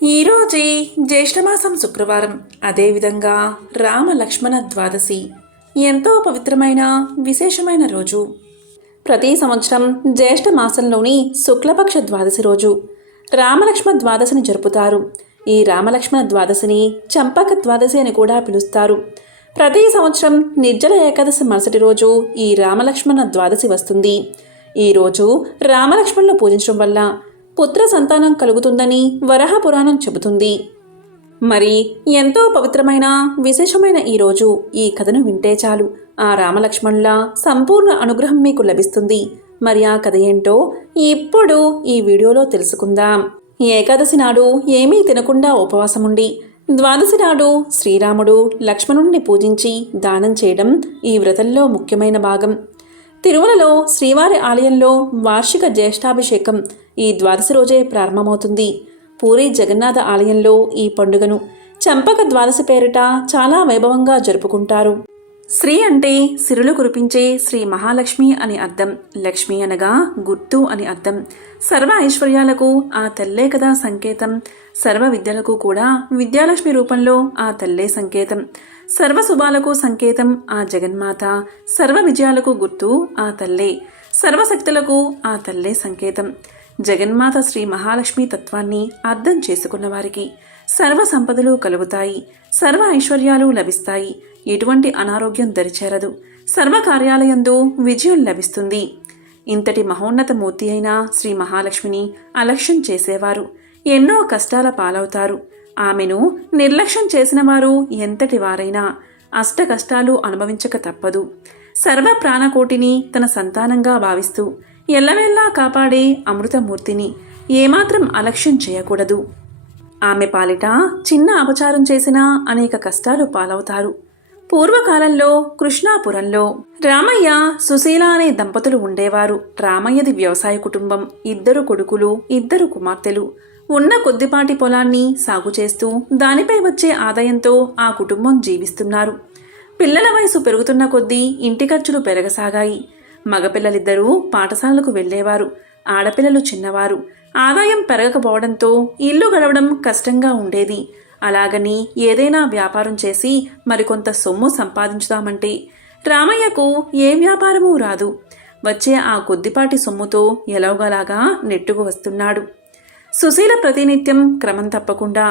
ఈరోజే జ్యేష్ఠమాసం శుక్రవారం, అదేవిధంగా రామ లక్ష్మణ ద్వాదశి ఎంతో పవిత్రమైన విశేషమైన రోజు. ప్రతి సంవత్సరం జ్యేష్ఠ మాసంలోని శుక్లపక్ష ద్వాదశి రోజు రామలక్ష్మణ ద్వాదశిని జరుపుతారు. ఈ రామలక్ష్మణ ద్వాదశిని చంపక ద్వాదశి అని కూడా పిలుస్తారు. ప్రతి సంవత్సరం నిర్జల ఏకాదశి మరుసటి రోజు ఈ రామలక్ష్మణ ద్వాదశి వస్తుంది. ఈరోజు రామలక్ష్మణులను పూజించడం వల్ల పుత్ర సంతానం కలుగుతుందని వరాహ పురాణం చెబుతుంది. మరి ఎంతో పవిత్రమైన విశేషమైన ఈరోజు ఈ కథను వింటే చాలు ఆ రామలక్ష్మణుల సంపూర్ణ అనుగ్రహం మీకు లభిస్తుంది. మరి ఆ కథ ఏంటో ఇప్పుడు ఈ వీడియోలో తెలుసుకుందాం. ఏకాదశి నాడు ఏమీ తినకుండా ఉపవాసముండి ద్వాదశి నాడు శ్రీరాముడు లక్ష్మణుణ్ణి పూజించి దానం చేయడం ఈ వ్రతంలో ముఖ్యమైన భాగం. తిరుమలలో శ్రీవారి ఆలయంలో వార్షిక జ్యేష్ఠాభిషేకం ఈ ద్వాదశి రోజే ప్రారంభమవుతుంది. పూరి జగన్నాథ ఆలయంలో ఈ పండుగను చంపక ద్వాదశి పేరిట చాలా వైభవంగా జరుపుకుంటారు. శ్రీ అంటే సిరులు కురిపించే శ్రీ మహాలక్ష్మి అని అర్థం. లక్ష్మి అనగా గుర్తు అని అర్థం. సర్వ ఐశ్వర్యాలకు ఆ తల్లే కదా సంకేతం. సర్వ విద్యలకు కూడా విద్యాలక్ష్మి రూపంలో ఆ తల్లే సంకేతం. సర్వ శుభాలకు సంకేతం ఆ జగన్మాత. సర్వ విజయాలకు గుర్తు ఆ తల్లే. సర్వశక్తులకు ఆ తల్లే సంకేతం. జగన్మాత శ్రీ మహాలక్ష్మి తత్వాన్ని అర్థం చేసుకున్న వారికి సర్వ సంపదలు కలుగుతాయి, సర్వ ఐశ్వర్యాలు లభిస్తాయి, ఎటువంటి అనారోగ్యం దరిచేరదు, సర్వ కార్యాలయందు విజయం లభిస్తుంది. ఇంతటి మహోన్నత మూర్తి అయిన శ్రీ మహాలక్ష్మిని అలక్ష్యం చేసేవారు ఎన్నో కష్టాల పాలవుతారు. ఆమెను నిర్లక్ష్యం చేసిన వారు ఎంతటి వారైనా అష్ట కష్టాలు అనుభవించక తప్పదు. సర్వ ప్రాణకోటిని తన సంతానంగా భావిస్తూ ఎల్లవేళ్లా కాపాడే అమృతమూర్తిని ఏమాత్రం అలక్ష్యం చేయకూడదు. ఆమె పాలిట చిన్న అపచారం చేసినా అనేక కష్టాలు పాలవుతారు. పూర్వకాలంలో కృష్ణాపురంలో రామయ్య సుశీల అనే దంపతులు ఉండేవారు. రామయ్యది వ్యవసాయ కుటుంబం. 2 కొడుకులు, 2 కుమార్తెలు. ఉన్న కొద్దిపాటి పొలాన్ని సాగు చేస్తూ దానిపై వచ్చే ఆదాయంతో ఆ కుటుంబం జీవిస్తున్నారు. పిల్లల వయసు పెరుగుతున్న కొద్దీ ఇంటి ఖర్చులు పెరగసాగాయి. మగపిల్లలిద్దరూ పాఠశాలకు వెళ్లేవారు. ఆడపిల్లలు చిన్నవారు. ఆదాయం పెరగకపోవడంతో ఇల్లు గడవడం కష్టంగా ఉండేది. అలాగని ఏదైనా వ్యాపారం చేసి మరికొంత సొమ్ము సంపాదించుదామంటే రామయ్యకు ఏ వ్యాపారమూ రాదు. వచ్చే ఆ కొద్దిపాటి సొమ్ముతో ఎలాగలాగా నెట్టుకు వస్తున్నాడు. సుశీల ప్రతినిత్యం క్రమం తప్పకుండా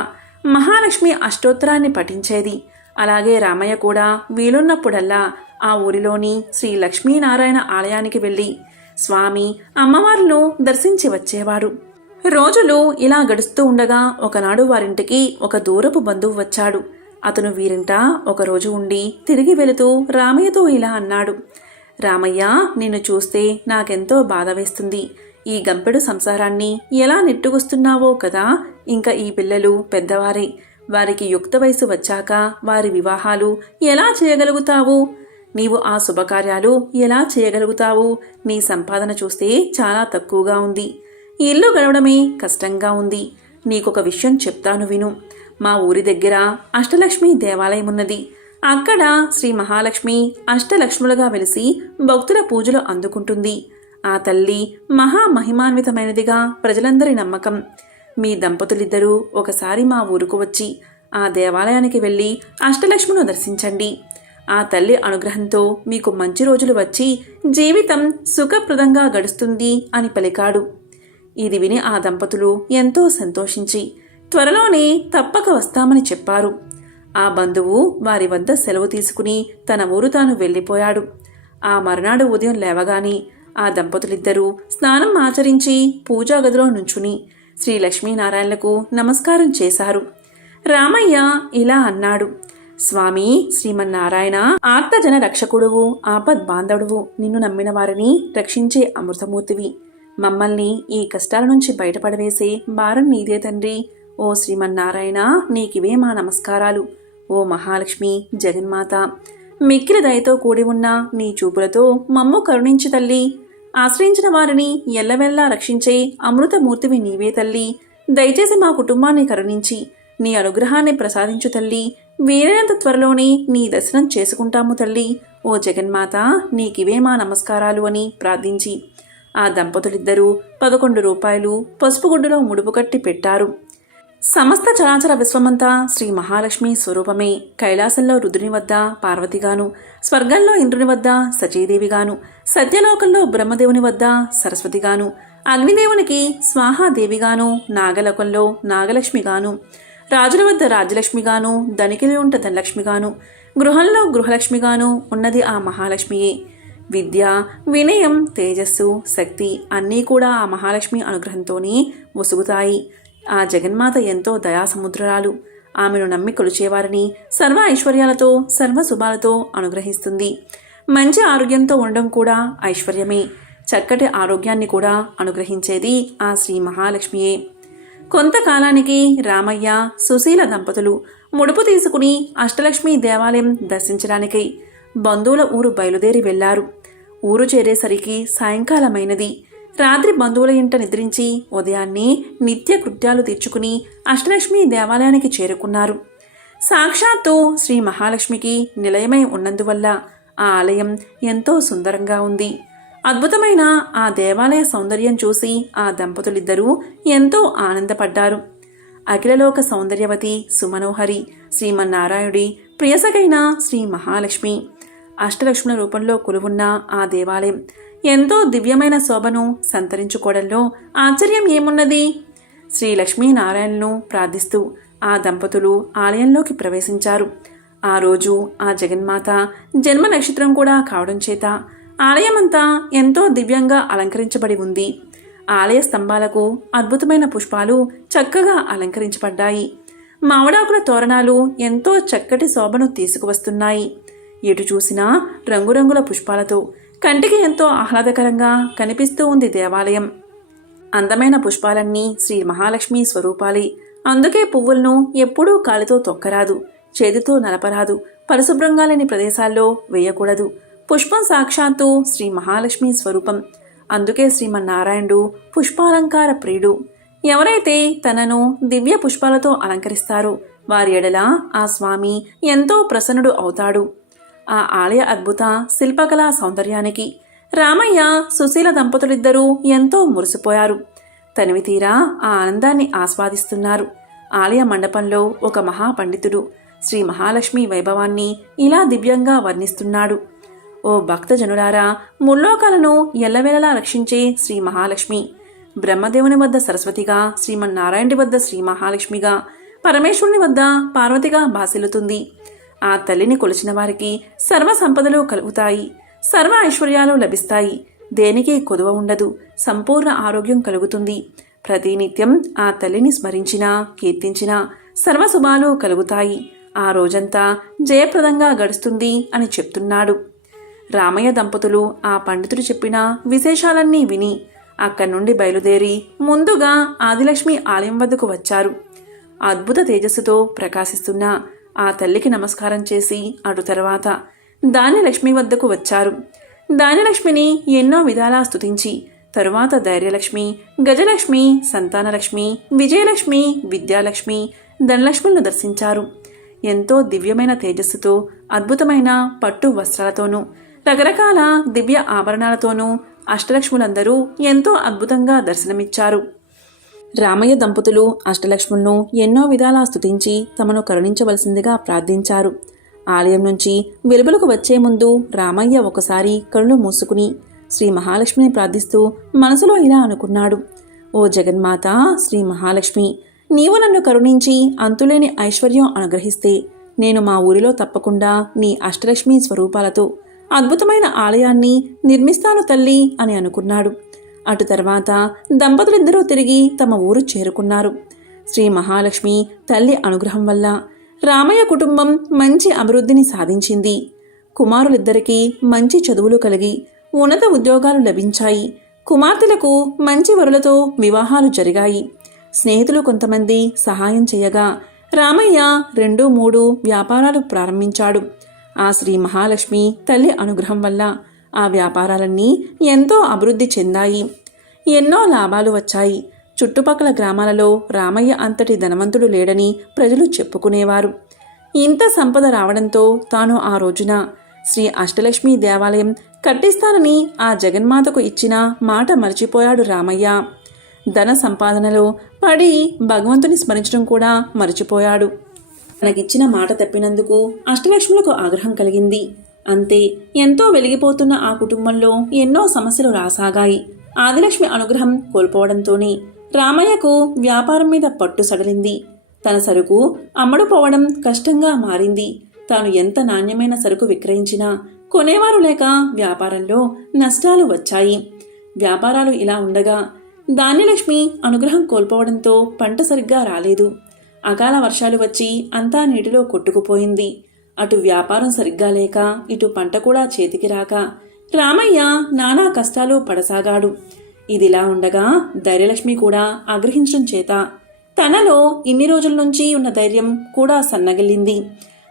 మహాలక్ష్మి అష్టోత్తరాన్ని పఠించేది. అలాగే రామయ్య కూడా వీలున్నప్పుడల్లా ఆ ఊరిలోని శ్రీ లక్ష్మీనారాయణ ఆలయానికి వెళ్ళి స్వామి, అమ్మవార్లను దర్శించి వచ్చేవాడు. రోజులు ఇలా గడుస్తూ ఉండగా ఒకనాడు వారింటికి ఒక దూరపు బంధువు వచ్చాడు. అతను వీరింట ఒకరోజు ఉండి తిరిగి వెళుతూ రామయ్యతో ఇలా అన్నాడు. రామయ్య, నిన్ను చూస్తే నాకెంతో బాధ వేస్తుంది. ఈ గంపెడు సంసారాన్ని ఎలా నెట్టుకొస్తున్నావో కదా. ఇంకా ఈ పిల్లలు పెద్దవారే. వారికి యుక్త వయసు వచ్చాక వారి వివాహాలు ఎలా చేయగలుగుతావు? నీవు ఆ శుభకార్యాలు ఎలా చేయగలుగుతావు? నీ సంపాదన చూస్తే చాలా తక్కువగా ఉంది. ఇల్లు గడవడమే కష్టంగా ఉంది. నీకొక విషయం చెప్తాను విను. మా ఊరి దగ్గర అష్టలక్ష్మి దేవాలయం ఉన్నది. అక్కడ శ్రీ మహాలక్ష్మి అష్టలక్ష్ములుగా వెలిసి భక్తుల పూజలు అందుకుంటుంది. ఆ తల్లి మహామహిమాన్వితమైనదిగా ప్రజలందరి నమ్మకం. మీ దంపతులిద్దరూ ఒకసారి మా ఊరుకు వచ్చి ఆ దేవాలయానికి వెళ్ళి అష్టలక్ష్మిను దర్శించండి. ఆ తల్లి అనుగ్రహంతో మీకు మంచి రోజులు వచ్చి జీవితం సుఖప్రదంగా గడుస్తుంది అని పలికాడు. ఇది విని ఆ దంపతులు ఎంతో సంతోషించి త్వరలోనే తప్పక వస్తామని చెప్పారు. ఆ బంధువు వారి వద్ద సెలవు తీసుకుని తన ఊరు తాను వెళ్ళిపోయాడు. ఆ మరునాడు ఉదయం లేవగానే ఆ దంపతులిద్దరూ స్నానం ఆచరించి పూజా గదిలో నుంచుని శ్రీ లక్ష్మీనారాయణలకు నమస్కారం చేశారు. రామయ్య ఇలా అన్నాడు. స్వామి శ్రీమన్నారాయణ, ఆర్తజన రక్షకుడువు, ఆపద్ బాంధవుడువు. నిన్ను నమ్మిన వారిని రక్షించే అమృతమూర్తివి. మమ్మల్ని ఈ కష్టాల నుంచి బయటపడవేసే భారం నీదే తండ్రి. ఓ శ్రీమన్నారాయణ, నీకివే మా నమస్కారాలు. ఓ మహాలక్ష్మి జగన్మాత, మిక్కిలి దయతో కూడి ఉన్న నీ చూపులతో మమ్ము కరుణించి తల్లి. ఆశ్రయించిన వారిని ఎల్లవెల్లా రక్షించే అమృతమూర్తివి నీవే తల్లి. దయచేసి మా కుటుంబాన్ని కరుణించి నీ అనుగ్రహాన్ని ప్రసాదించు తల్లి. వీలైనంత త్వరలోనే నీ దర్శనం చేసుకుంటాము తల్లి. ఓ జగన్మాత, నీకివే మా నమస్కారాలు అని ప్రార్థించి ఆ దంపతులిద్దరూ 11 రూపాయలు పసుపు గుడ్డులో ముడుపు కట్టి పెట్టారు. సమస్త చరాచర విశ్వమంతా శ్రీ మహాలక్ష్మి స్వరూపమే. కైలాసంలో రుద్రుని వద్ద పార్వతిగాను, స్వర్గంలో ఇంద్రుని వద్ద సచీదేవిగాను, సత్యలోకంలో బ్రహ్మదేవుని వద్ద సరస్వతిగాను, అగ్నిదేవునికి స్వాహాదేవిగాను, నాగలోకంలో నాగలక్ష్మిగాను, రాజుల వద్ద రాజ్యలక్ష్మిగాను, ధనికిలి ఉంట ధనలక్ష్మిగాను, గృహంలో గృహలక్ష్మిగాను ఉన్నది ఆ మహాలక్ష్మియే. విద్య, వినయం, తేజస్సు, శక్తి అన్నీ కూడా ఆ మహాలక్ష్మి అనుగ్రహంతోనే ముసుగుతాయి. ఆ జగన్మాత ఎంతో దయాసముద్రాలు. ఆమెను నమ్మి కొలిచేవారిని సర్వ ఐశ్వర్యాలతో సర్వ శుభాలతో అనుగ్రహిస్తుంది. మంచి ఆరోగ్యంతో ఉండడం కూడా ఐశ్వర్యమే. చక్కటి ఆరోగ్యాన్ని కూడా అనుగ్రహించేది ఆ శ్రీ మహాలక్ష్మియే. కొంతకాలానికి రామయ్య, సుశీల దంపతులు ముడుపు తీసుకుని అష్టలక్ష్మి దేవాలయం దర్శించడానికై బంధువుల ఊరు బయలుదేరి వెళ్లారు. ఊరు చేరేసరికి సాయంకాలమైనది. రాత్రి బంధువుల ఇంట నిద్రించి ఉదయాన్నే నిత్య కృత్యాలు తీర్చుకుని అష్టలక్ష్మి దేవాలయానికి చేరుకున్నారు. సాక్షాత్తు శ్రీ మహాలక్ష్మికి నిలయమై ఉన్నందువల్ల ఆ ఆలయం ఎంతో సుందరంగా ఉంది. అద్భుతమైన ఆ దేవాలయ సౌందర్యం చూసి ఆ దంపతులిద్దరూ ఎంతో ఆనందపడ్డారు. అఖిలలోక సౌందర్యవతి సుమనోహరి శ్రీమన్నారాయణుడి ప్రియసగైన శ్రీ మహాలక్ష్మి అష్టలక్ష్ముల రూపంలో కొలువున్న ఆ దేవాలయం ఎంతో దివ్యమైన శోభను సంతరించుకోవడంలో ఆశ్చర్యం ఏమున్నది? శ్రీ లక్ష్మీనారాయణను ప్రార్థిస్తూ ఆ దంపతులు ఆలయంలోకి ప్రవేశించారు. ఆ రోజు ఆ జగన్మాత జన్మ నక్షత్రం కూడా కావడం చేత ఆలయమంతా ఎంతో దివ్యంగా అలంకరించబడి ఉంది. ఆలయ స్తంభాలకు అద్భుతమైన పుష్పాలు చక్కగా అలంకరించబడ్డాయి. మామిడాకుల తోరణాలు ఎంతో చక్కటి శోభను తీసుకువస్తున్నాయి. ఎటు చూసినా రంగురంగుల పుష్పాలతో కంటికి ఎంతో ఆహ్లాదకరంగా కనిపిస్తూ ఉంది దేవాలయం. అందమైన పుష్పాలన్నీ శ్రీ మహాలక్ష్మి స్వరూపాలే. అందుకే పువ్వులను ఎప్పుడూ కాలితో తొక్కరాదు, చేతితో నలపరాదు, పరిశుభ్రంగా లేని ప్రదేశాల్లో వేయకూడదు. పుష్పం సాక్షాత్తు శ్రీ మహాలక్ష్మి స్వరూపం. అందుకే శ్రీమన్నారాయణుడు పుష్పాలంకార ప్రియుడు. ఎవరైతే తనను దివ్య పుష్పాలతో అలంకరిస్తారో వారి ఎడల ఆ స్వామి ఎంతో ప్రసన్నుడు అవుతాడు. ఆ ఆలయ అద్భుత శిల్పకళా సౌందర్యానికి రామయ్య, సుశీల దంపతులిద్దరూ ఎంతో మురిసిపోయారు. తనివి తీరా ఆ ఆనందాన్ని ఆస్వాదిస్తున్నారు. ఆలయ మండపంలో ఒక మహాపండితుడు శ్రీ మహాలక్ష్మి వైభవాన్ని ఇలా దివ్యంగా వర్ణిస్తున్నాడు. ఓ భక్తజనులారా, ముల్లోకాలను ఎల్లవేళలా రక్షించే శ్రీ మహాలక్ష్మి బ్రహ్మదేవుని వద్ద సరస్వతిగా, శ్రీమన్నారాయణుడి వద్ద శ్రీ మహాలక్ష్మిగా, పరమేశ్వరుని వద్ద పార్వతిగా భాసిల్లుతుంది. ఆ తల్లిని కొలిచిన వారికి సర్వ సంపదలు కలుగుతాయి, సర్వ ఐశ్వర్యాలు లభిస్తాయి. దేనికి కొదువ ఉండదు, సంపూర్ణ ఆరోగ్యం కలుగుతుంది. ప్రతినిత్యం ఆ తల్లిని స్మరించినా కీర్తించినా సర్వశుభాలు కలుగుతాయి. ఆ రోజంతా జయప్రదంగా గడుస్తుంది అని చెప్తున్నాడు. రామయ్య దంపతులు ఆ పండితుడు చెప్పిన విశేషాలన్నీ విని అక్కడి నుండి బయలుదేరి ముందుగా ఆదిలక్ష్మి ఆలయం వద్దకు వచ్చారు. అద్భుత తేజస్సుతో ప్రకాశిస్తున్న ఆ తల్లికి నమస్కారం చేసి అటు తర్వాత ధాన్యలక్ష్మి వద్దకు వచ్చారు. ధాన్యలక్ష్మిని ఎన్నో విధాలా స్తుతించి తరువాత ధైర్యలక్ష్మి, గజలక్ష్మి, సంతానలక్ష్మి, విజయలక్ష్మి, విద్యాలక్ష్మి, ధనలక్ష్మిలను దర్శించారు. ఎంతో దివ్యమైన తేజస్సుతో అద్భుతమైన పట్టు వస్త్రాలతోనూ రకరకాల దివ్య ఆభరణాలతోనూ అష్టలక్ష్ములందరూ ఎంతో అద్భుతంగా దర్శనమిచ్చారు. రామయ్య దంపతులు అష్టలక్ష్ములను ఎన్నో విధాలా స్తుతించి తమను కరుణించవలసిందిగా ప్రార్థించారు. ఆలయం నుంచి వెలుపలకు వచ్చే ముందు రామయ్య ఒకసారి కళ్ళు మూసుకుని శ్రీ మహాలక్ష్మిని ప్రార్థిస్తూ మనసులో ఇలా అనుకున్నాడు. ఓ జగన్మాత శ్రీ మహాలక్ష్మి, నీవు నన్ను కరుణించి అంతులేని ఐశ్వర్యం అనుగ్రహిస్తే నేను మా ఊరిలో తప్పకుండా నీ అష్టలక్ష్మి స్వరూపాలతో అద్భుతమైన ఆలయాన్ని నిర్మిస్తాను తల్లి అని అనుకున్నాడు. అటు తర్వాత దంపతులిద్దరూ తిరిగి తమ ఊరు చేరుకున్నారు. శ్రీ మహాలక్ష్మి తల్లి అనుగ్రహం వల్ల రామయ్య కుటుంబం మంచి అభివృద్ధిని సాధించింది. కుమారులిద్దరికీ మంచి చదువులు కలిగి ఉన్నత ఉద్యోగాలు లభించాయి. కుమార్తెలకు మంచి వరులతో వివాహాలు జరిగాయి. స్నేహితులు కొంతమంది సహాయం చేయగా రామయ్య 2-3 వ్యాపారాలు ప్రారంభించాడు. ఆ శ్రీ మహాలక్ష్మి తల్లి అనుగ్రహం వల్ల ఆ వ్యాపారాలన్నీ ఎంతో అభివృద్ధి చెందాయి. ఎన్నో లాభాలు వచ్చాయి. చుట్టుపక్కల గ్రామాలలో రామయ్య అంతటి ధనవంతుడు లేడని ప్రజలు చెప్పుకునేవారు. ఇంత సంపద రావడంతో తాను ఆ రోజున శ్రీ అష్టలక్ష్మి దేవాలయం కట్టిస్తానని ఆ జగన్మాతకు ఇచ్చిన మాట మర్చిపోయాడు రామయ్య. ధన సంపాదనలో పడి భగవంతుని స్మరించడం కూడా మర్చిపోయాడు. తనకిచ్చిన మాట తప్పినందుకు అష్టలక్ష్ములకు ఆగ్రహం కలిగింది. అంతే, ఎంతో వెలిగిపోతున్న ఆ కుటుంబంలో ఎన్నో సమస్యలు రాసాగాయి. ఆదిలక్ష్మి అనుగ్రహం కోల్పోవడంతోనే రామయ్యకు వ్యాపారం మీద పట్టు సడలింది. తన సరుకు అమ్మడుపోవడం కష్టంగా మారింది. తాను ఎంత నాణ్యమైన సరుకు విక్రయించినా కొనేవారు లేక వ్యాపారంలో నష్టాలు వచ్చాయి. వ్యాపారాలు ఇలా ఉండగా ధాన్యలక్ష్మి అనుగ్రహం కోల్పోవడంతో పంట సరిగ్గా రాలేదు. అకాల వర్షాలు వచ్చి అంతా నీటిలో కొట్టుకుపోయింది. అటు వ్యాపారం సరిగ్గా లేక ఇటు పంట కూడా చేతికి రాక రామయ్య నానా కష్టాలు పడసాగాడు. ఇదిలా ఉండగా ధైర్యలక్ష్మి కూడా ఆగ్రహించడం చేత తనలో ఇన్ని రోజుల నుంచి ఉన్న ధైర్యం కూడా సన్నగిల్లింది.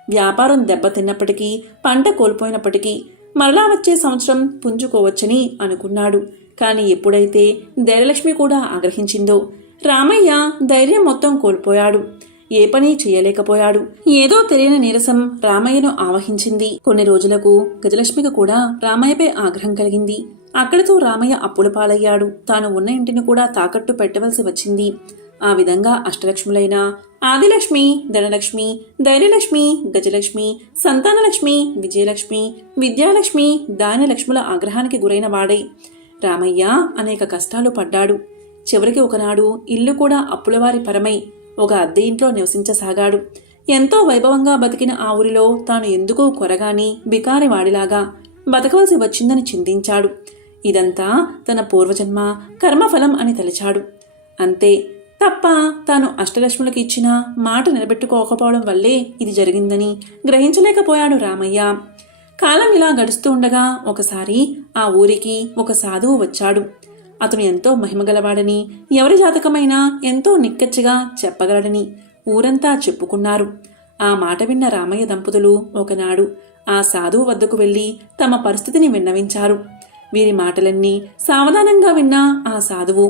వ్యాపారం దెబ్బతిన్నప్పటికీ, పంట కోల్పోయినప్పటికీ మరలా వచ్చే సంవత్సరం పుంజుకోవచ్చని అనుకున్నాడు. కాని ఎప్పుడైతే ధైర్యలక్ష్మి కూడా ఆగ్రహించిందో రామయ్య ధైర్యం మొత్తం కోల్పోయాడు. ఏ పని చేయలేకపోయాడు. ఏదో తెలియని నీరసం రామయ్యను ఆవహించింది. కొన్ని రోజులకు గజలక్ష్మికి కూడా రామయ్యపై ఆగ్రహం కలిగింది. అక్కడితో రామయ్య అప్పుల పాలయ్యాడు. తాను ఉన్న ఇంటిని కూడా తాకట్టు పెట్టవలసి వచ్చింది. ఆ విధంగా అష్టలక్ష్ములైన ఆదిలక్ష్మి, ధనలక్ష్మి, ధైర్యలక్ష్మి, గజలక్ష్మి, సంతానలక్ష్మి, విజయలక్ష్మి, విద్యాలక్ష్మి, ధాన్యలక్ష్ముల ఆగ్రహానికి గురైన వాడై రామయ్య అనేక కష్టాలు పడ్డాడు. చివరికి ఒకనాడు ఇల్లు కూడా అప్పులవారి పరమై ఒక అద్దె ఇంట్లో నివసించసాగాడు. ఎంతో వైభవంగా బతికిన ఆ ఊరిలో తాను ఎందుకో కొరగాని బికారివాడిలాగా బతకవలసి వచ్చిందని చింతించాడు. ఇదంతా తన పూర్వజన్మ కర్మఫలం అని తలిచాడు. అంతే తప్ప తాను అష్టలక్ష్ములకు ఇచ్చిన మాట నిలబెట్టుకోకపోవడం వల్లే ఇది జరిగిందని గ్రహించలేకపోయాడు రామయ్య. కాలం ఇలా గడుస్తూ ఉండగా ఒకసారి ఆ ఊరికి ఒక సాధువు వచ్చాడు. అతను ఎంతో మహిమగలవాడని, ఎవరి జాతకమైనా ఎంతో నిక్కచ్చిగా చెప్పగలడని ఊరంతా చెప్పుకున్నారు. ఆ మాట విన్న రామయ్య దంపతులు ఒకనాడు ఆ సాధువు వద్దకు వెళ్లి తమ పరిస్థితిని విన్నవించారు. వీరి మాటలన్నీ సావధానంగా విన్న ఆ సాధువు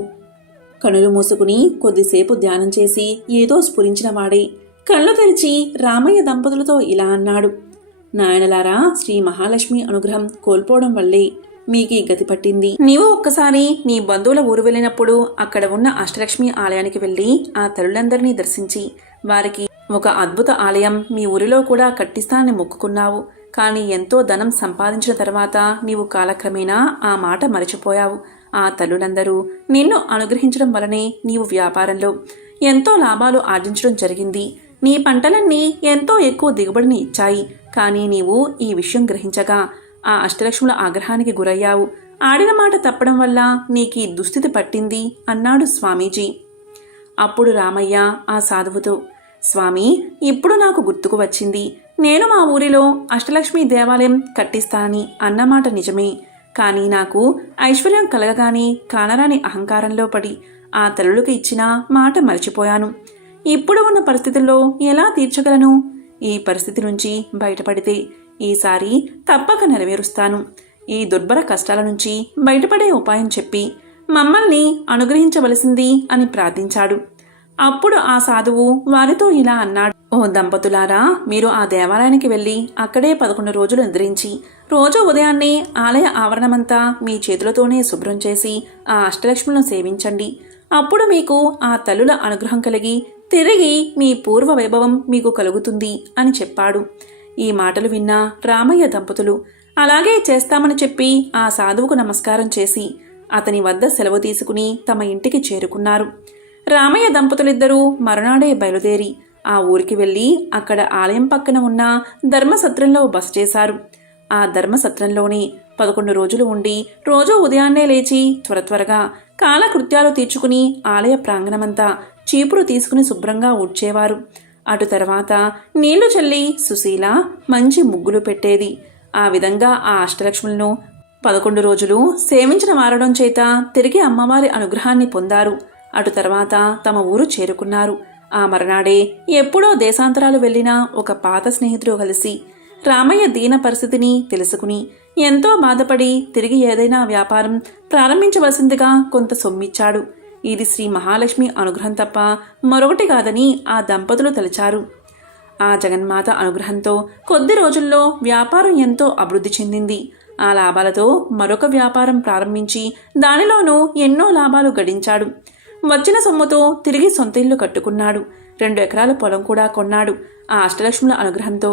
కనులు మూసుకుని కొద్దిసేపు ధ్యానం చేసి ఏదో స్ఫురించిన వాడై కళ్ళు తెరిచి రామయ్య దంపతులతో ఇలా అన్నాడు: నాయనలారా, శ్రీ మహాలక్ష్మి అనుగ్రహం కోల్పోవడం వల్లే మీకీ గతి పట్టింది. నీవు ఒక్కసారి నీ బంధువుల ఊరు వెళ్ళినప్పుడు అక్కడ ఉన్న అష్టలక్ష్మి ఆలయానికి వెళ్లి ఆ తల్లులందరినీ దర్శించి వారికి ఒక అద్భుత ఆలయం మీ ఊరిలో కూడా కట్టిస్తానని మొక్కుకున్నావు. కానీ ఎంతో ధనం సంపాదించిన తర్వాత నీవు కాలక్రమేణా ఆ మాట మరచిపోయావు. ఆ తల్లులందరూ నిన్ను అనుగ్రహించడం వలనే నీవు వ్యాపారంలో ఎంతో లాభాలు ఆర్జించడం జరిగింది. నీ పంటలన్నీ ఎంతో ఎక్కువ దిగుబడిని ఇచ్చాయి. కానీ నీవు ఈ విషయం గ్రహించగా ఆ అష్టలక్ష్ముల ఆగ్రహానికి గురయ్యావు. ఆడిన మాట తప్పడం వల్ల నీకీ దుస్థితి పట్టింది అన్నాడు స్వామీజీ. అప్పుడు రామయ్య ఆ సాధువుతో, స్వామి, ఇప్పుడు నాకు గుర్తుకు వచ్చింది. నేను మా ఊరిలో అష్టలక్ష్మి దేవాలయం కట్టిస్తానని అన్నమాట నిజమే. కానీ నాకు ఐశ్వర్యం కలగగానే కానరాని అహంకారంలో పడి ఆ తల్లులకు ఇచ్చిన మాట మర్చిపోయాను. ఇప్పుడు ఉన్న పరిస్థితుల్లో ఎలా తీర్చగలను? ఈ పరిస్థితి నుంచి బయటపడితే ఈసారి తప్పక నెరవేరుస్తాను. ఈ దుర్భర కష్టాల నుంచి బయటపడే ఉపాయం చెప్పి మమ్మల్ని అనుగ్రహించవలసింది అని ప్రార్థించాడు. అప్పుడు ఆ సాధువు వారితో ఇలా అన్నాడు: ఓ దంపతులారా, మీరు ఆ దేవాలయానికి వెళ్ళి అక్కడే 11 రోజులు నిద్రించి రోజు ఉదయాన్నే ఆలయ ఆవరణమంతా మీ చేతులతోనే శుభ్రం చేసి ఆ అష్టలక్ష్ములను సేవించండి. అప్పుడు మీకు ఆ తల్లుల అనుగ్రహం కలిగి తిరిగి మీ పూర్వ వైభవం మీకు కలుగుతుంది అని చెప్పాడు. ఈ మాటలు విన్న రామయ్య దంపతులు అలాగే చేస్తామని చెప్పి ఆ సాధువుకు నమస్కారం చేసి అతని వద్ద సెలవు తీసుకుని తమ ఇంటికి చేరుకున్నారు. రామయ్య దంపతులిద్దరూ మరునాడే బయలుదేరి ఆ ఊరికి వెళ్లి అక్కడ ఆలయం పక్కన ఉన్న ధర్మసత్రంలో బస చేశారు. ఆ ధర్మసత్రంలోనే 11 రోజులు ఉండి రోజూ ఉదయాన్నే లేచి త్వరగా కాలకృత్యాలు తీర్చుకుని ఆలయ ప్రాంగణమంతా చీపురు తీసుకుని శుభ్రంగా ఊడ్చేవారు. అటు తర్వాత నీళ్లు చల్లి సుశీల మంచి ముగ్గులు పెట్టేది. ఆ విధంగా ఆ అష్టలక్ష్ములను 11 రోజులు సేవించిన వారడం చేత తిరిగి అమ్మవారి అనుగ్రహాన్ని పొందారు. అటు తర్వాత తమ ఊరు చేరుకున్నారు. ఆ మరునాడే ఎప్పుడో దేశాంతరాలు వెళ్లిన ఒక పాత స్నేహితుడు కలిసి రామయ్య దీన పరిస్థితిని తెలుసుకుని ఎంతో బాధపడి తిరిగి ఏదైనా వ్యాపారం ప్రారంభించవలసిందిగా కొంత సొమ్మిచ్చాడు. ఇది శ్రీ మహాలక్ష్మి అనుగ్రహం తప్ప మరొకటి కాదని ఆ దంపతులు తలిచారు. ఆ జగన్మాత అనుగ్రహంతో కొద్ది రోజుల్లో వ్యాపారం ఎంతో అభివృద్ధి చెందింది. ఆ లాభాలతో మరొక వ్యాపారం ప్రారంభించి దానిలోనూ ఎన్నో లాభాలు గడించాడు. వచ్చిన సొమ్ముతో తిరిగి సొంత ఇల్లు కట్టుకున్నాడు. 2 ఎకరాల పొలం కూడా కొన్నాడు. ఆ అష్టలక్ష్ముల అనుగ్రహంతో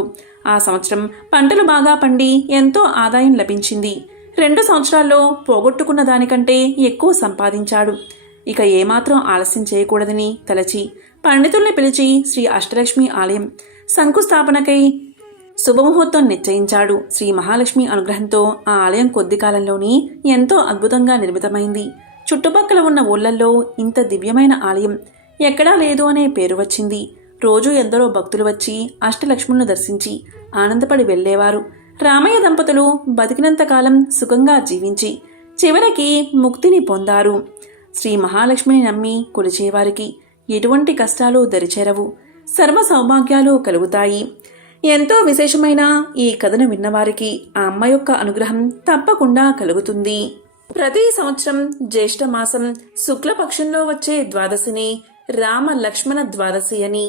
ఆ సంవత్సరం పంటలు బాగా పండి ఎంతో ఆదాయం లభించింది. 2 సంవత్సరాల్లో పోగొట్టుకున్న దానికంటే ఎక్కువ సంపాదించాడు. ఇక ఏమాత్రం ఆలస్యం చేయకూడదని తలచి పండితుల్ని పిలిచి శ్రీ అష్టలక్ష్మి ఆలయం శంకుస్థాపనకై శుభముహూర్తం నిశ్చయించాడు. శ్రీ మహాలక్ష్మి అనుగ్రహంతో ఆ ఆలయం కొద్ది కాలంలోనే ఎంతో అద్భుతంగా నిర్మితమైంది. చుట్టుపక్కల ఉన్న ఊళ్ళల్లో ఇంత దివ్యమైన ఆలయం ఎక్కడా లేదు అనే పేరు వచ్చింది. రోజు ఎందరో భక్తులు వచ్చి అష్టలక్ష్ములను దర్శించి ఆనందపడి వెళ్లేవారు. రామయ్య దంపతులు బతికినంతకాలం సుఖంగా జీవించి చివరికి ముక్తిని పొందారు. శ్రీ మహాలక్ష్మిని నమ్మి కొలిచేవారికి ఎటువంటి కష్టాలు దరిచేరవు, సర్వ సౌభాగ్యాలు కలుగుతాయి. ఎంతో విశేషమైన ఈ కథను విన్నవారికి ఆ అమ్మ యొక్క అనుగ్రహం తప్పకుండా కలుగుతుంది. ప్రతి సంవత్సరం జ్యేష్ఠ మాసం శుక్లపక్షంలో వచ్చే ద్వాదశిని రామ లక్ష్మణ ద్వాదశి అని,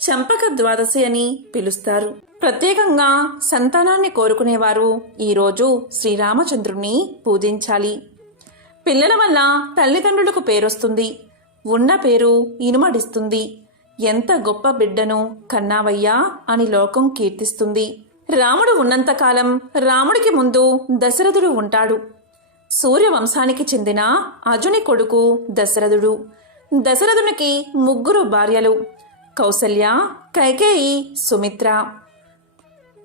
చంపక ద్వాదశి అని పిలుస్తారు. ప్రత్యేకంగా సంతానాన్ని కోరుకునేవారు ఈరోజు శ్రీరామచంద్రుణ్ణి పూజించాలి. పిల్లల వల్ల తల్లిదండ్రులకు పేరొస్తుంది, ఉన్న పేరు ఇనుమడిస్తుంది. ఎంత గొప్ప బిడ్డను కన్నావయ్యా అని లోకం కీర్తిస్తుంది. రాముడు ఉన్నంతకాలం రాముడికి ముందు దశరథుడు ఉంటాడు. సూర్యవంశానికి చెందిన అజుని కొడుకు దశరథుడు. దశరథునికి 3 భార్యలు, కౌసల్య, కైకేయి, సుమిత్ర.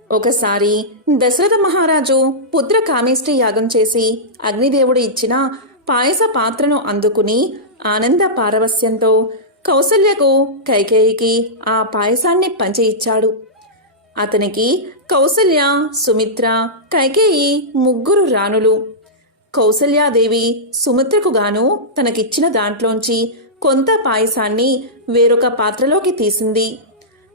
ఒకసారి దశరథ మహారాజు పుత్ర కామేష్టి యాగం చేసి అగ్నిదేవుడు ఇచ్చిన పాయస పాత్రను అందుకుని ఆనంద పారవస్యంతో కౌసల్యకు, కైకేయికి ఆ పాయసాన్ని పంచి ఇచ్చాడు. అతనికి కౌసల్య, సుమిత్ర, కైకేయి 3 రాణులు. కౌసల్యాదేవి సుమిత్రకు గాను తనకిచ్చిన దాంట్లోంచి కొంత పాయసాన్ని వేరొక పాత్రలోకి తీసింది.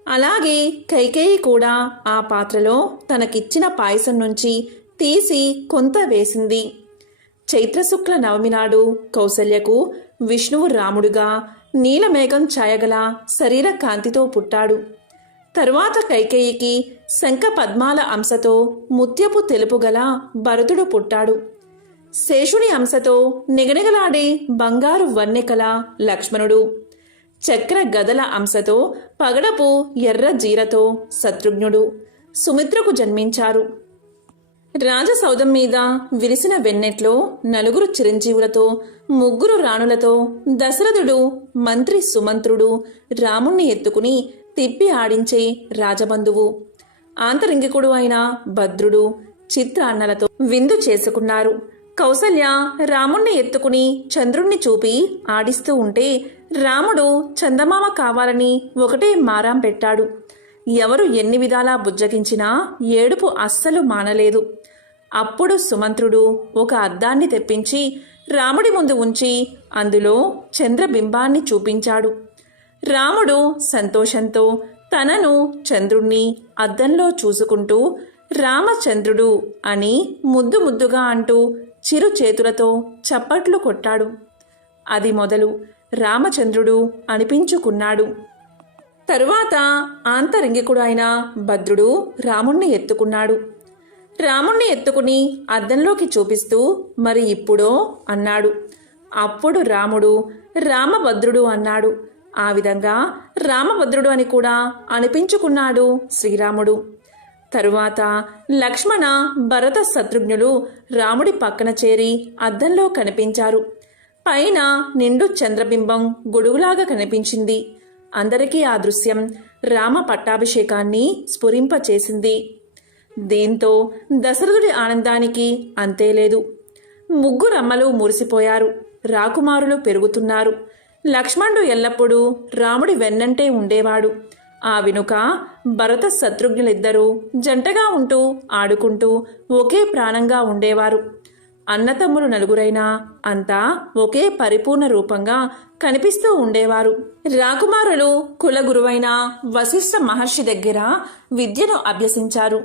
అలాగే కైకేయి కూడా ఆ పాత్రలో తనకిచ్చిన పాయసం నుంచి తీసి కొంత వేసింది. చైత్రశుక్ల నవమి నాడు కౌసల్యకు విష్ణువు రాముడుగా నీలమేఘం ఛాయగల శరీర కాంతితో పుట్టాడు. తరువాత కైకేయికి శంఖ పద్మాల అంశతో ముత్యపు తెలుపు గల భరతుడు పుట్టాడు. శేషుని అంశతో నిగనిగలాడే బంగారు వన్నెకల లక్ష్మణుడు, చక్ర గదల అంశతో పగడపు ఎర్ర జీరతో శత్రుఘ్నుడు సుమిత్రకు జన్మించారు. రాజసౌధం మీద విరిసిన వెన్నెట్లో 4 చిరంజీవులతో 3 రాణులతో దశరథుడు మంత్రి సుమంత్రుడు రాముణ్ణి ఎత్తుకుని తిప్పి ఆడించే రాజబంధువు ఆంతరింగికుడు అయిన భద్రుడు చిత్ర అన్నలతో విందు చేసుకున్నారు. కౌసల్య రాముణ్ణి ఎత్తుకుని చంద్రుణ్ణి చూపి ఆడిస్తూ ఉంటే రాముడు చందమామ కావాలని ఒకటే మారాం పెట్టాడు. ఎవరు ఎన్ని విధాలా బుజ్జగించినా ఏడుపు అస్సలు మానలేదు. అప్పుడు సుమంత్రుడు ఒక అద్దాన్ని తెప్పించి రాముడి ముందు ఉంచి అందులో చంద్రబింబాన్ని చూపించాడు. రాముడు సంతోషంతో తనను చంద్రుణ్ణి అద్దంలో చూసుకుంటూ రామచంద్రుడు అని ముద్దు ముద్దుగా అంటూ చిరు చేతులతో చప్పట్లు కొట్టాడు. అది మొదలు రామచంద్రుడు అనిపించుకున్నాడు. తరువాత ఆంతరంగికుడు అయిన భద్రుడు రాముణ్ణి ఎత్తుకున్నాడు. రాముణ్ణి ఎత్తుకుని అద్దంలోకి చూపిస్తూ మరి ఇప్పుడో అన్నాడు. అప్పుడు రాముడు రామభద్రుడు అన్నాడు. ఆ విధంగా రామభద్రుడు అని కూడా అనిపించుకున్నాడు శ్రీరాముడు. తరువాత లక్ష్మణ, భరత, శత్రుఘ్నులు రాముడి పక్కన చేరి అద్దంలో కనిపించారు. పైన నిండు చంద్రబింబం గొడుగులాగా కనిపించింది. అందరికీ ఆ దృశ్యం రామ పట్టాభిషేకాన్ని స్ఫురింపచేసింది. దీంతో దశరథుడి ఆనందానికి అంతేలేదు. 3 అమ్మలు మురిసిపోయారు. రాకుమారులు పెరుగుతున్నారు. లక్ష్మణుడు ఎల్లప్పుడూ రాముడి వెన్నంటే ఉండేవాడు. ఆ వెనుక భరత శత్రుఘ్నులిద్దరూ జంటగా ఉంటూ ఆడుకుంటూ ఒకే ప్రాణంగా ఉండేవారు. అన్నతమ్ములు 4 అంతా ఒకే పరిపూర్ణ రూపంగా కనిపిస్తూ ఉండేవారు. రాకుమారులు కులగురువైన వశిష్ఠ మహర్షి దగ్గర విద్యను అభ్యసించారు.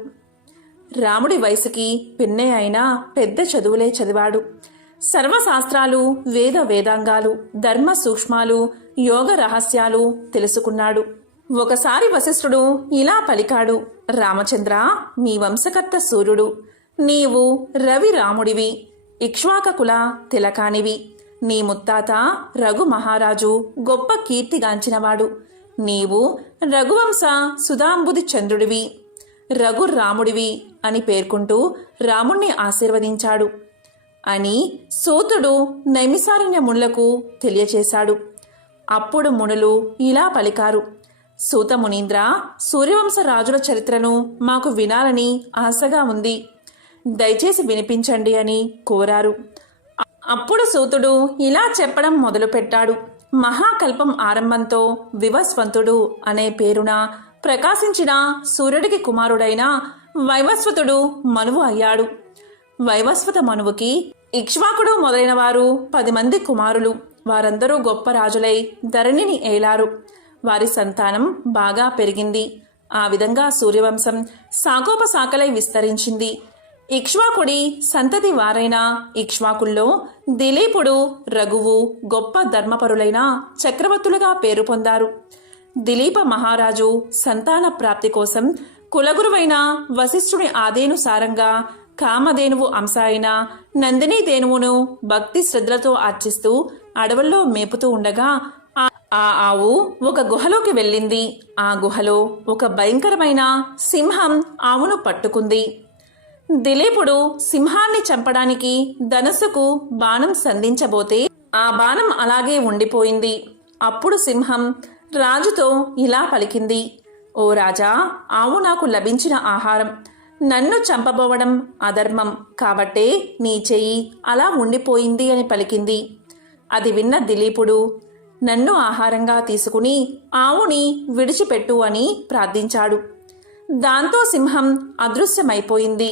రాముడి వయసుకి పిన్నే అయినా పెద్ద చదువులే చదివాడు. సర్వశాస్త్రాలు, వేదాంగాలు, ధర్మ సూక్ష్మాలు, యోగ రహస్యాలు తెలుసుకున్నాడు. ఒకసారి వశిష్ఠుడు ఇలా పలికాడు: రామచంద్ర, మీ వంశకర్త సూర్యుడు. నీవు రవి రాముడివి, ఇక్ష్వాక కుల తిలకానివి. నీ ముత్తాత రఘు మహారాజు గొప్ప కీర్తిగాంచినవాడు. నీవు రఘువంశ సుధాంబుది చంద్రుడివి, రఘు రాముడివి అని పేర్కొంటూ రాముణ్ణి ఆశీర్వదించాడు అని సూతుడు నైమిసారణ్య మునులకు తెలియచేశాడు. అప్పుడు మునులు ఇలా పలికారు: సూత మునీంద్ర, సూర్యవంశ రాజుల చరిత్రను మాకు వినాలని ఆశగా ఉంది, దయచేసి వినిపించండి అని కోరారు. అప్పుడు సూతుడు ఇలా చెప్పడం మొదలుపెట్టాడు: మహాకల్పం ఆరంభంతో వివస్వంతుడు అనే పేరున ప్రకాశించిన సూర్యుడికి కుమారుడైన వైవస్వతుడు మనువు అయ్యాడు. వైవస్వత మనువుకి ఇక్ష్వాకుడు మొదలైన వారు 10 మంది కుమారులు. వారందరూ గొప్ప రాజులై ధరణిని ఏలారు. వారి సంతానం బాగా పెరిగింది. ఆ విధంగా సూర్యవంశం సాకోపసాకలై విస్తరించింది. ఇక్ష్వాకుడి సంతతి వారైన ఇక్ష్వాకుల్లో దిలీపుడు, రఘువు గొప్ప ధర్మపరులైన చక్రవర్తులుగా పేరు పొందారు. దిలీప మహారాజు సంతాన ప్రాప్తి కోసం కులగురువైన వశిష్ఠుని ఆదేనుసారంగా కామధేనువు అంశ అయిన నందినీ ధేనువును భక్తి శ్రద్ధలతో అర్చిస్తూ అడవుల్లో మేపుతూ ఉండగా ఆ ఆవు ఒక గుహలోకి వెళ్ళింది. ఆ గుహలో ఒక భయంకరమైన సింహం ఆవును పట్టుకుంది. దిలీపుడు సింహాన్ని చంపడానికి ధనస్సుకు బాణం సంధించబోతే ఆ బాణం అలాగే ఉండిపోయింది. అప్పుడు సింహం రాజుతో ఇలా పలికింది: ఓ రాజా, ఆవు నాకు లభించిన ఆహారం, నన్ను చంపబోవడం అధర్మం కాబట్టే నీ చెయ్యి అలా ఉండిపోయింది అని పలికింది. అది విన్న దిలీపుడు నన్ను ఆహారంగా తీసుకుని ఆవుని విడిచిపెట్టు అని ప్రార్థించాడు. దాంతో సింహం అదృశ్యమైపోయింది.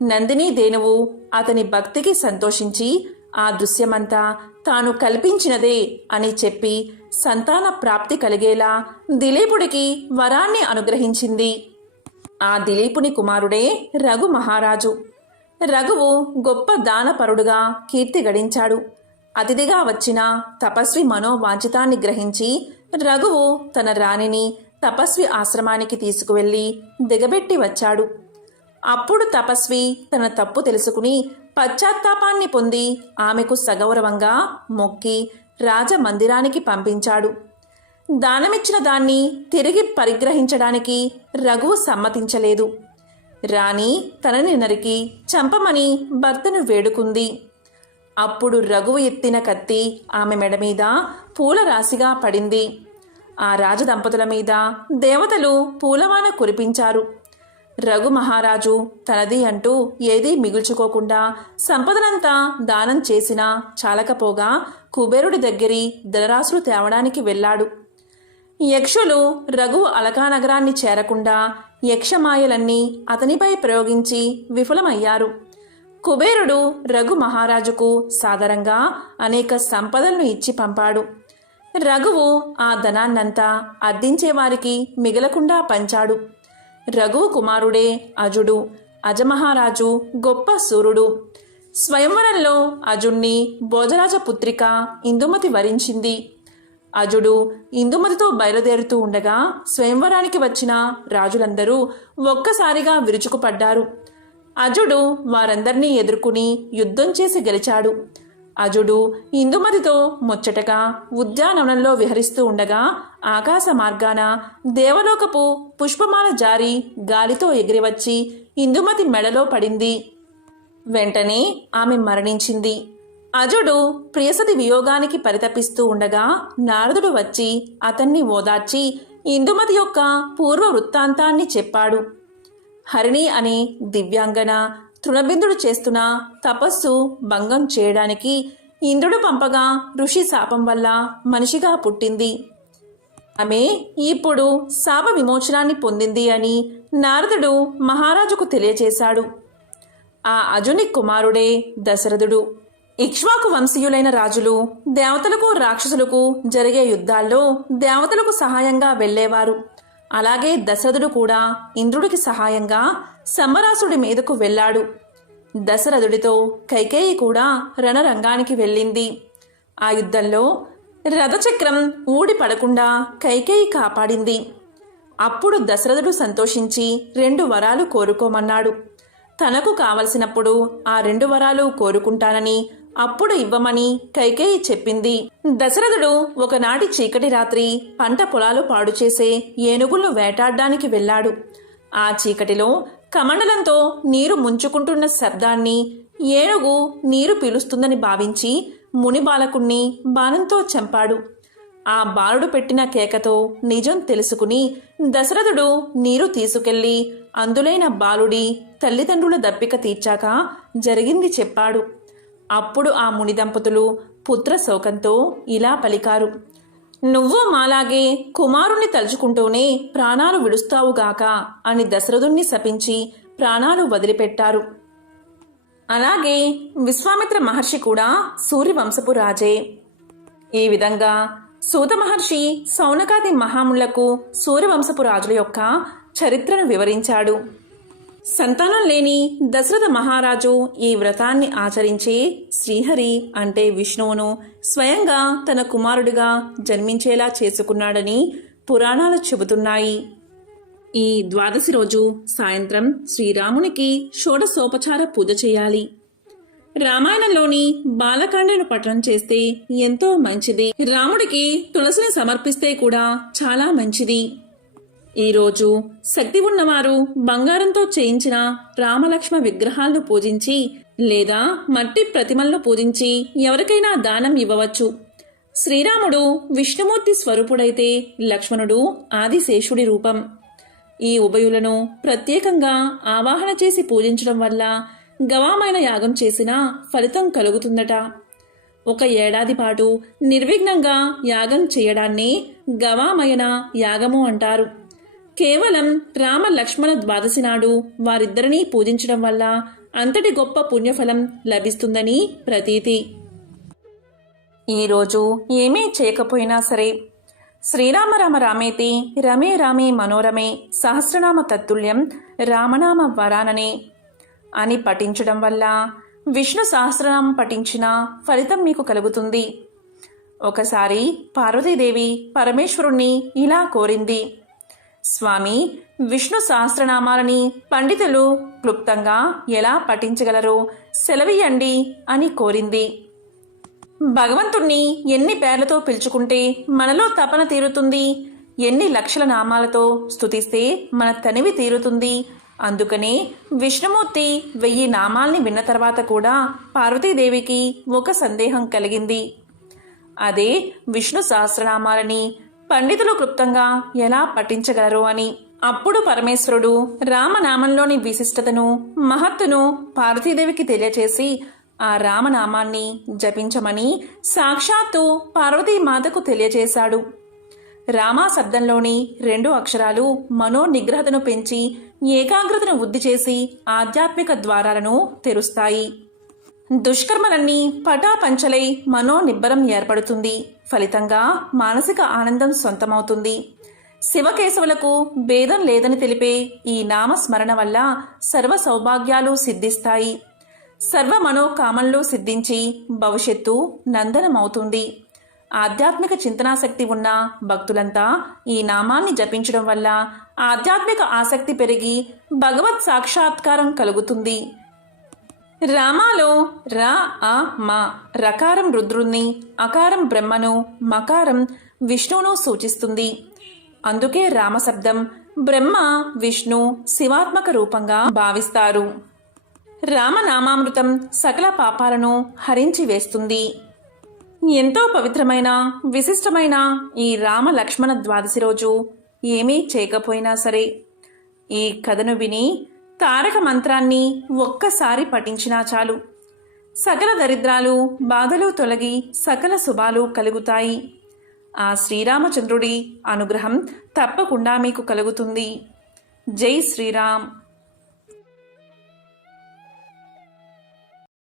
నందినీ ధేనువు అతని భక్తికి సంతోషించి ఆ దృశ్యమంతా తాను కల్పించినదే అని చెప్పి సంతాన ప్రాప్తి కలిగేలా దిలీపుడికి వరాన్ని అనుగ్రహించింది. ఆ దిలీపుని కుమారుడే రఘు మహారాజు. రఘువు గొప్ప దానపరుడుగా కీర్తి గడించాడు. అతిథిగా వచ్చిన తపస్వి మనోవాంఛితాన్ని గ్రహించి రఘువు తన రాణిని తపస్వి ఆశ్రమానికి తీసుకువెళ్లి దిగబెట్టి వచ్చాడు. అప్పుడు తపస్వి తన తప్పు తెలుసుకుని పశ్చాత్తాపాన్ని పొంది ఆమెకు సగౌరవంగా మొక్కి రాజమందిరానికి పంపించాడు. దానమిచ్చిన దాన్ని తిరిగి పరిగ్రహించడానికి రఘువు సమ్మతించలేదు. రాణి తనని నరికి చంపమని భర్తను వేడుకుంది. అప్పుడు రఘువు ఎత్తిన కత్తి ఆమె మెడ మీద పూల రాశిగా పడింది. ఆ రాజదంపతుల మీద దేవతలు పూలవాన కురిపించారు. రఘు మహారాజు తనది అంటూ ఏదీ మిగుల్చుకోకుండా సంపదనంతా దానం చేసినా చాలకపోగా కుబేరుడి దగ్గరి ధనరాశులు తేవడానికి వెళ్ళాడు. యక్షులు రఘువు అలకానగరాన్ని చేరకుండా యక్షమాయలన్నీ అతనిపై ప్రయోగించి విఫలమయ్యారు. కుబేరుడు రఘు మహారాజుకు సాదరంగా అనేక సంపదలను ఇచ్చి పంపాడు. రఘువు ఆ ధనాన్నంతా అర్థించేవారికి మిగలకుండా పంచాడు. రఘువు కుమారుడే అజుడు. అజమహారాజు గొప్ప సూరుడు. స్వయంవరంలో అజుణ్ణి భోజరాజ పుత్రిక ఇందుమతి వరించింది. అజుడు ఇందుమతితో బయలుదేరుతూ ఉండగా స్వయంవరానికి వచ్చిన రాజులందరూ ఒక్కసారిగా విరుచుకుపడ్డారు. అజుడు వారందర్నీ ఎదుర్కొని యుద్ధం చేసి గెలిచాడు. అజుడు ఇందుమతితో ముచ్చటగా ఉద్యానవనంలో విహరిస్తూ ఉండగా ఆకాశ మార్గాన దేవలోకపు పుష్పమాల జారి గాలితో ఎగిరివచ్చి ఇందుమతి మెడలో పడింది. వెంటనే ఆమె మరణించింది. అజుడు ప్రియసతి వియోగానికి పరితపిస్తూ ఉండగా నారదుడు వచ్చి అతన్ని ఓదార్చి ఇందుమతి యొక్క పూర్వ వృత్తాంతాన్ని చెప్పాడు. హరిణి అనే దివ్యాంగన తృణబిందుడు చేస్తున్న తపస్సు భంగం చేయడానికి ఇంద్రుడు పంపగా ఋషి శాపం వల్ల మనిషిగా పుట్టింది. ఆమె ఇప్పుడు శాప విమోచనాన్ని పొందింది అని నారదుడు మహారాజుకు తెలియచేశాడు. ఆ అజుని కుమారుడే దశరథుడు. ఇక్ష్వాకు వంశీయులైన రాజులు దేవతలకు రాక్షసులకు జరిగే యుద్ధాల్లో దేవతలకు సహాయంగా వెళ్లేవారు. అలాగే దశరథుడు కూడా ఇంద్రుడికి సహాయంగా సంబరాసుడి మీదకు వెళ్ళాడు. దశరథుడితో కైకేయి కూడా రణరంగానికి వెళ్ళింది. ఆ యుద్ధంలో రథచక్రం ఊడి పడకుండా కైకేయి కాపాడింది. అప్పుడు దశరథుడు సంతోషించి 2 వరాలు కోరుకోమన్నాడు. తనకు కావలసినప్పుడు ఆ 2 వరాలు కోరుకుంటానని అప్పుడు ఇవ్వమని కైకేయి చెప్పింది. దశరథుడు ఒకనాటి చీకటి రాత్రి పంట పొలాలు పాడు చేసే ఏనుగులను వేటాడడానికి వెళ్ళాడు. ఆ చీకటిలో కమండలంతో నీరు ముంచుకుంటున్న శబ్దాన్ని ఏనుగు నీరు పీలుస్తుందని భావించి ముని బాలకుణ్ణి బాణంతో చంపాడు. ఆ బాలుడు పెట్టిన కేకతో నిజం తెలుసుకుని దశరథుడు నీరు తీసుకెళ్లి అందులైన బాలుడి తల్లిదండ్రుల దప్పిక తీర్చాక జరిగింది చెప్పాడు. అప్పుడు ఆ ముని దంపతులు పుత్ర శోకంతో ఇలా పలికారు: నువ్వు మాలాగే కుమారుణ్ణి తలుచుకుంటూనే ప్రాణాలు విడుస్తావుగాక అని దశరథుణ్ణి శపించి ప్రాణాలు వదిలిపెట్టారు. అలాగే విశ్వామిత్ర మహర్షి కూడా సూర్యవంశపు రాజే. ఈ విధంగా సూత మహర్షి సౌనకాది మహాములకు సూర్యవంశపు రాజుల యొక్క చరిత్రను వివరించాడు. సంతానం లేని దశరథ మహారాజు ఈ వ్రతాన్ని ఆచరించే శ్రీహరి అంటే విష్ణువును స్వయంగా తన కుమారుడిగా జన్మించేలా చేసుకున్నాడని పురాణాలు చెబుతున్నాయి. ఈ ద్వాదశి రోజు సాయంత్రం శ్రీరామునికి షోడశోపచార పూజ చేయాలి. రామాయణంలోని బాలకాండను పఠనం చేస్తే ఎంతో మంచిది. రాముడికి తులసిని సమర్పిస్తే కూడా చాలా మంచిది. ఈరోజు శక్తి ఉన్నవారు బంగారంతో చేయించిన రామలక్ష్మ విగ్రహాలను పూజించి లేదా మట్టి ప్రతిమలను పూజించి ఎవరికైనా దానం ఇవ్వవచ్చు. శ్రీరాముడు విష్ణుమూర్తి స్వరూపుడైతే లక్ష్మణుడు ఆదిశేషుడి రూపం. ఈ ఉభయులను ప్రత్యేకంగా ఆవాహన చేసి పూజించడం వల్ల గవామైన యాగం చేసిన ఫలితం కలుగుతుందట. ఒక ఏడాది పాటు నిర్విఘ్నంగా యాగం చేయడాన్ని గవామయన యాగము అంటారు. కేవలం రామ లక్ష్మణ ద్వాదశి నాడు వారిద్దరినీ పూజించడం వల్ల అంతటి గొప్ప పుణ్యఫలం లభిస్తుందని ప్రతీతి. ఈరోజు ఏమీ చేయకపోయినా సరే శ్రీరామ రామ రామేతి రమే రామే మనోరమే సహస్రనామ తత్తుల్యం రామనామ వరాననే అని పఠించడం వల్ల విష్ణు సహస్రనామం పఠించిన ఫలితం మీకు కలుగుతుంది. ఒకసారి పార్వతీదేవి పరమేశ్వరుణ్ణి ఇలా కోరింది: స్వామి, విష్ణు సహస్రనామాలని పండితులు క్లుప్తంగా ఎలా పఠించగలరో సెలవియండి అని కోరింది. భగవంతుణ్ణి ఎన్ని పేర్లతో పిలుచుకుంటే మనలో తపన తీరుతుంది, ఎన్ని లక్షల నామాలతో స్తుతిస్తే మన తనివి తీరుతుంది. అందుకనే విష్ణుమూర్తి 1000 నామాల్ని విన్న తర్వాత కూడా పార్వతీదేవికి ఒక సందేహం కలిగింది. అదే విష్ణు సహస్రనామాలని పండితులు క్లుప్తంగా ఎలా పఠించగలరు అని. అప్పుడు పరమేశ్వరుడు రామనామంలోని విశిష్టతను మహత్తును పార్వతీదేవికి తెలియచేసి ఆ రామనామాన్ని జపించమని సాక్షాత్తు పార్వతీమాతకు తెలియచేశాడు. రామ శబ్దంలోని 2 అక్షరాలు మనోనిగ్రహతను పెంచి ఏకాగ్రతను వృద్ధి చేసి ఆధ్యాత్మిక ద్వారాలను తెరుస్తాయి. దుష్కర్మలన్నీ పటాపంచలై మనోనిబ్బరం ఏర్పడుతుంది. ఫలితంగా మానసిక ఆనందం సొంతమవుతుంది. శివకేశవులకు భేదం లేదని తెలిపే ఈ నామస్మరణ వల్ల సర్వ సౌభాగ్యాలు సిద్ధిస్తాయి. సర్వ మనోకామంలో సిద్ధించి భవిష్యత్తు నందనమవుతుంది. ఆధ్యాత్మిక చింతనాశక్తి ఉన్న భక్తులంతా ఈ నామాన్ని జపించడం వల్ల ఆధ్యాత్మిక ఆసక్తి పెరిగి భగవత్ సాక్షాత్కారం కలుగుతుంది. రామాలో రా ఆ మా రకారం రుద్రుణ్ణి, అకారం బ్రహ్మను, మకారం విష్ణువును సూచిస్తుంది. అందుకే రామశబ్దం బ్రహ్మ విష్ణు శివాత్మక రూపంగా భావిస్తారు. రామనామామృతం సకల పాపాలను హరించి వేస్తుంది. ఎంతో పవిత్రమైన విశిష్టమైన ఈ రామ లక్ష్మణ ద్వాదశి రోజు ఏమీ చేయకపోయినా సరే ఈ కథను విని తారక మంత్రాన్ని ఒక్కసారి పఠించినా చాలు. సకల దరిద్రాలు బాధలు తొలగి సకల శుభాలు కలుగుతాయి. ఆ శ్రీరామచంద్రుడి అనుగ్రహం తప్పకుండా మీకు కలుగుతుంది. జై శ్రీరామ్.